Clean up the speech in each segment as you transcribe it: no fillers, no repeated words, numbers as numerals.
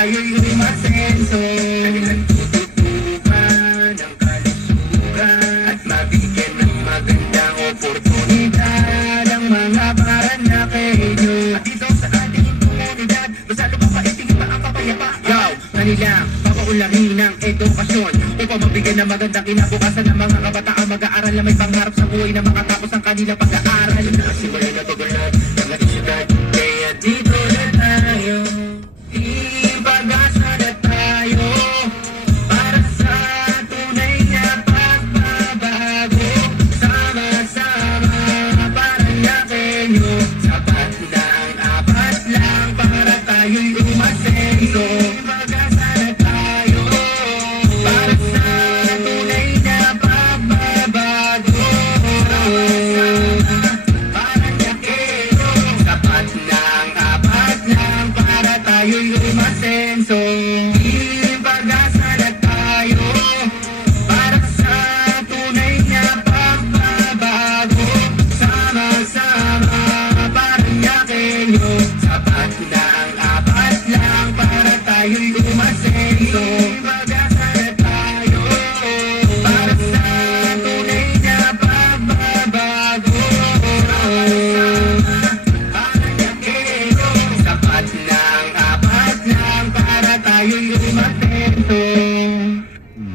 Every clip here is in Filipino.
tayo'y umasenso. Tututukan ang kalusugan at mabigyan ng magandang oportunidad ang mga Paranaqueño. At dito sa ating komunidad, masalo pa paitingin pa ang kapayapaan. Yaw, kanila papaulamin ng edukasyon upang mabigyan ng magandang kinabukasan ng mga kabataan mag-aaral na may pangarap sa buhay na makatapos ang kanilang pag-aaral. Nasimulan na pagulad ng syudad, kaya dito na tayo. Ipag-asa na tayo para sa tunay na pagbabago. Sama-sama Paranaqueño, sapat na ang apat lang para tayo'y umasenso. Ipag-asa na tayo para sa tunay na pagbabago. Sama-sama Paranaqueño, sapat na ang apat lang para tayo'y umasenso. Ipag-asa na tayo para sa tunay na pagbabago. Sama-sama Paranaqueño, sapat na ang apat lang para tayo'y umasenso. Ipag-asa na tayo para sa tunay na pagbabago. Sama-sama Paranaqueño, sapat na ang apat lang para tayo'y umasenso.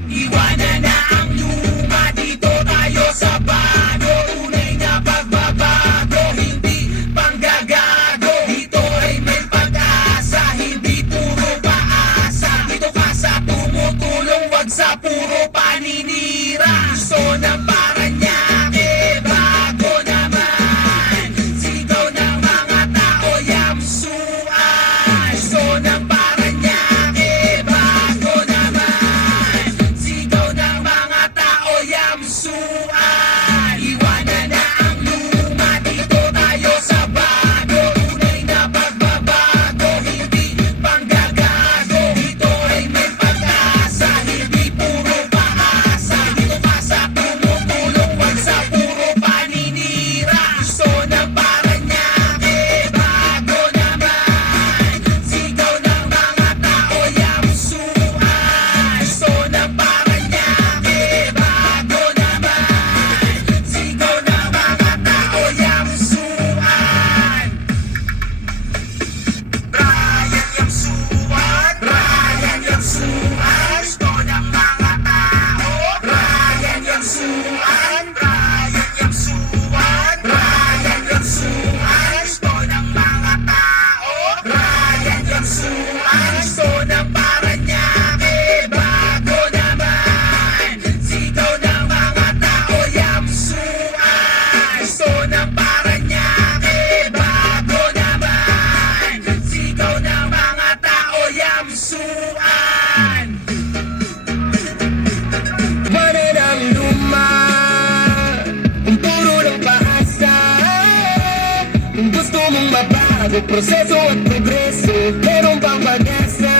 Iwanan na ang luma, dito tayo sa bago. Tunay na pagbabago, hindi panggagago. Dito ay may pag-asa, hindi puro paasa. Dito ka sa tumutulong, wag sa puro paninira. Gusto ng Parañaque, bago naman. Sigaw ng mga tao, yamsuan. Gusto ng Parañaque, bago naman. Sigaw ng mga tao, yamsuan. Iwanan na ang luma, dito tayo sa bago. Tunay na pagbabago, hindi panggagago. Dito ay may pag-asa, hindi puro paasa. Dito ka sa tumutulong, wag sa puro paninira. Gusto ng Parañaque, bago naman. Sigaw ng mga tao, yamsuan. Gusto ng Parañaque, bago naman. Sigaw ng mga tao, yamsuan. Brian Yamsuan, Brian Yamsuan. Gusto ng mga tao, Brian Yamsuan, Brian Yamsuan, Brian Yamsuan. Gusto ng mga tao, Brian Yamsuan. Gusto ng Parañaque, bago naman. Sigaw ng mga tao, yamsuan. Gusto ng Parañaque, bago naman. Sigaw ng mga tao, yamsuan. Iwanan ang luma, kung puro lang paasa. Kung gusto mong mabago, proseso at progreso, meron pang pag-asa.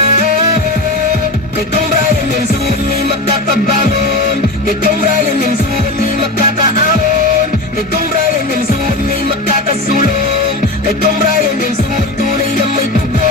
Kay Kong Brian Yamsuan may makakabangon, kay Kong Brian Yamsuan may makakaahon, kay Kong Brian Yamsuan may makakasulong, kay Kong Brian Yamsuan tunay na may tugon.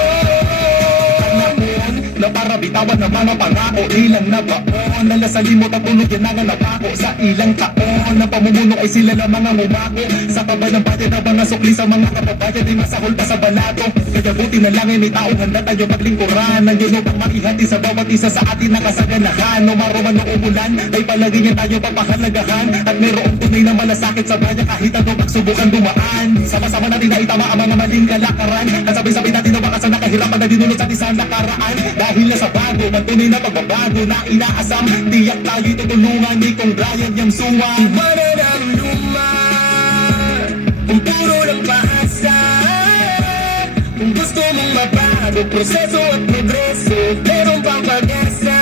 Na para bitawan naman ang pangako, ilang na baon na nasalimot at tulog yan ang napako. Sa ilang taon na pamumuno ay sila na mga ngumako. Sa kaba ng pati na mga sukli sa mga kapabayan ay masahol pa sa balato. Kaya buti na lang ay may taong handa tayo maglingkuran. Nandiyon upang makihati sa bawat isa sa atin na kasaganahan. No maroon o umulan ay palagi niya tayo papahalagahan. At mayroong tunay na malasakit sa bayan kahit ano pagsubukan dumaan. Sama-sama natin na itama ang mga maling kalakaran. At sabay-sabay natin na baka sa nakahirapan na dinulot sa isang nakaraan. Dahil na sa bago, ng tunay na pagbabago na inaasam, tiyak tayo'y tutulungan ni Kong Brian Yamsuan. Iwanan ang luma, kung puro lang paasa. Kung gusto mong mabago, proseso at progreso, meron pang pag-asa.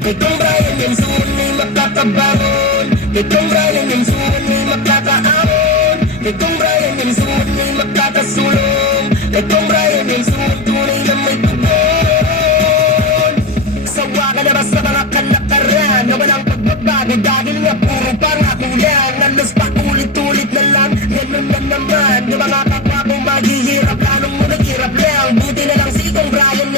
Kay Kong Brian Yamsuan may makakabangon, kay Kong Brian Yamsuan may makakaahon, kay Kong Brian Yamsuan may makakasulong, kay Kong Brian Yamsuan tunay na may tugon. Sawa ka na ba sa mga kalakaran na walang pagbabago dahil nga puro pangako lang. Nalas pa ulit-ulit na lang, ganun na naman. Yung mga kapwa kong maghihirap, lalong mo naghirap lang. Buti na lang si Kong Brian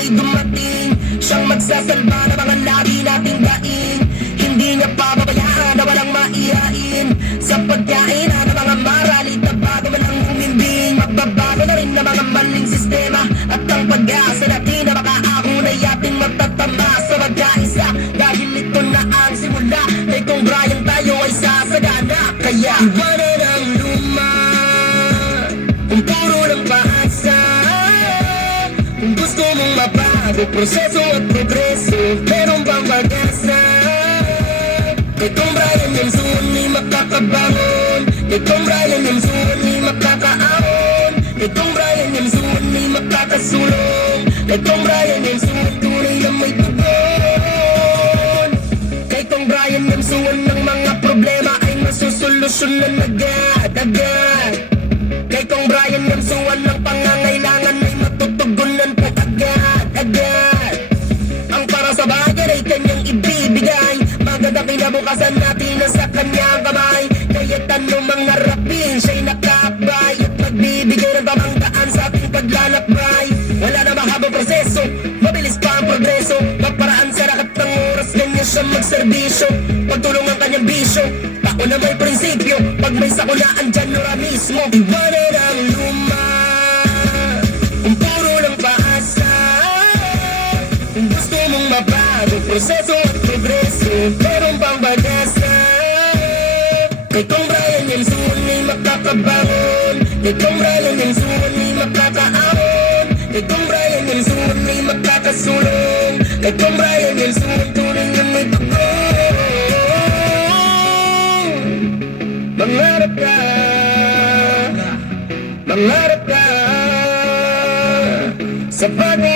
sasalba ng mga lagi nating daing. Hindi niya pababayaan na walang maihain sa pagkain ng mga maralit na bago man ang humimbing. Magbabago na rin ng mga maling sistema at ang pag-asa natin na makaako na yating matatama sa mag-aisa. Dahil ito na ang simula, kay kung Brian tayo ay sasagana. Kaya iwanan ang luma kung puro ng paasa. Kung gusto mong mabago, proseso at progreso, merong bang pag-asa? Kay kung Brian yung sunni makakabangon, kay kung Brian yung sunni makakaahon, kay kung Brian yung sunni makakasulong, kay kung Brian yung sunni tunay na may tugon. Kay kung Brian yung suwan ng mga problema ay masusolusyonan agad-agad. Kay kung Brian yung suwan ng pangangailangan ay matutugunan po agad-agad. Ang para sa bagay ay kanyang ibibigay, magandang kinabukasan natin na sa kanyang kamay. Kaya't anong mga rapin siya'y nakakbay at magbibigay ng tamang daan sa ating paglalakbay. Wala na mahabang proseso, mabilis pa ang progreso, magparaan sa lahat ng oras, ganyan siya magserbisyo. Pagtulong ang kanyang bisyo, tao na may prinsipyo, pag may sakulaan dyan nura mismo. Iwanan ang luma kung puro lang paasa. Kung gusto mong mabago, proseso at progreso, merong pang pag-asa. Kay kung Brian yung sunni makakabangon, kay kung Brian yung sunni makakaahon, kay kung Brian yung sunni makakasulong, kay kung Brian yung sunni tunay na may tugon. Mangarap ka, mangarap ka sa bagay